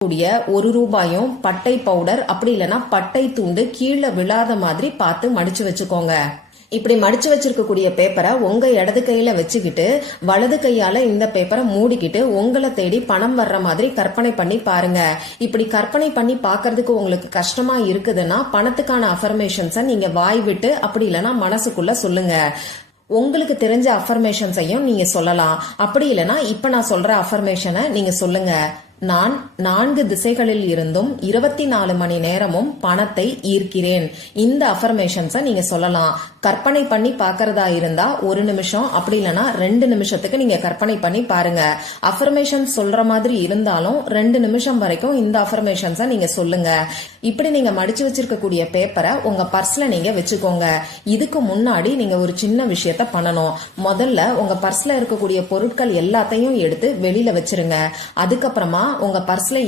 கூடிய ₹1 பட்டை பவுடர் அப்படி இல்லைன்னா பட்டை துண்டு கீழே விழாத மாதிரி பார்த்து மடிச்சு வச்சுக்கோங்க. இப்படி மடிச்சு வச்சிருக்கக்கூடிய பேப்பரை உங்க இடது கையில வச்சுக்கிட்டு வலது கையால இந்த பேப்பரை மூடிக்கிட்டு உங்களை தேடி பணம் வர்ற மாதிரி கற்பனை பண்ணி பாருங்க. இப்படி கற்பனை பண்ணி பாக்குறதுக்கு உங்களுக்கு கஷ்டமா இருக்குதுன்னா பணத்துக்கான அஃபர்மேஷன்ஸை நீங்க வாய் விட்டு அப்படி இல்லைன்னா மனசுக்குள்ள சொல்லுங்க. உங்களுக்கு தெரிஞ்ச அஃபர்மேஷன்ஸையும் நீங்க சொல்லலாம். அப்படி இல்லைன்னா இப்ப நான் சொல்ற அஃபர்மேஷனை நீங்க சொல்லுங்க. நான் 4 திசைகளில் இருந்தும் 24 மணி நேரமும் பணத்தை ஈர்க்கிறேன். இந்த அஃபர்மேஷன்ஸை நீங்க சொல்லலாம். கற்பனை பண்ணி பாக்கிறதா இருந்தா 1 நிமிஷம் அப்படி இல்லைன்னா 2 நிமிஷத்துக்கு நீங்க கற்பனை பண்ணி பாருங்க. அஃபர்மேஷன் சொல்ற மாதிரி இருந்தாலும் 2 நிமிஷம் வரைக்கும் இந்த அஃபர்மேஷன்ஸை நீங்க சொல்லுங்க. இப்படி நீங்க மடிச்சு வச்சிருக்கக்கூடிய பேப்பரை உங்க பர்ஸ்ல நீங்க வச்சுக்கோங்க. இதுக்கு முன்னாடி நீங்க ஒரு சின்ன விஷயத்த பண்ணணும். முதல்ல உங்க பர்ஸ்ல இருக்கக்கூடிய பொருட்கள் எல்லாத்தையும் எடுத்து வெளியில வச்சிருங்க. அதுக்கப்புறமா உங்க பர்ஸ்ல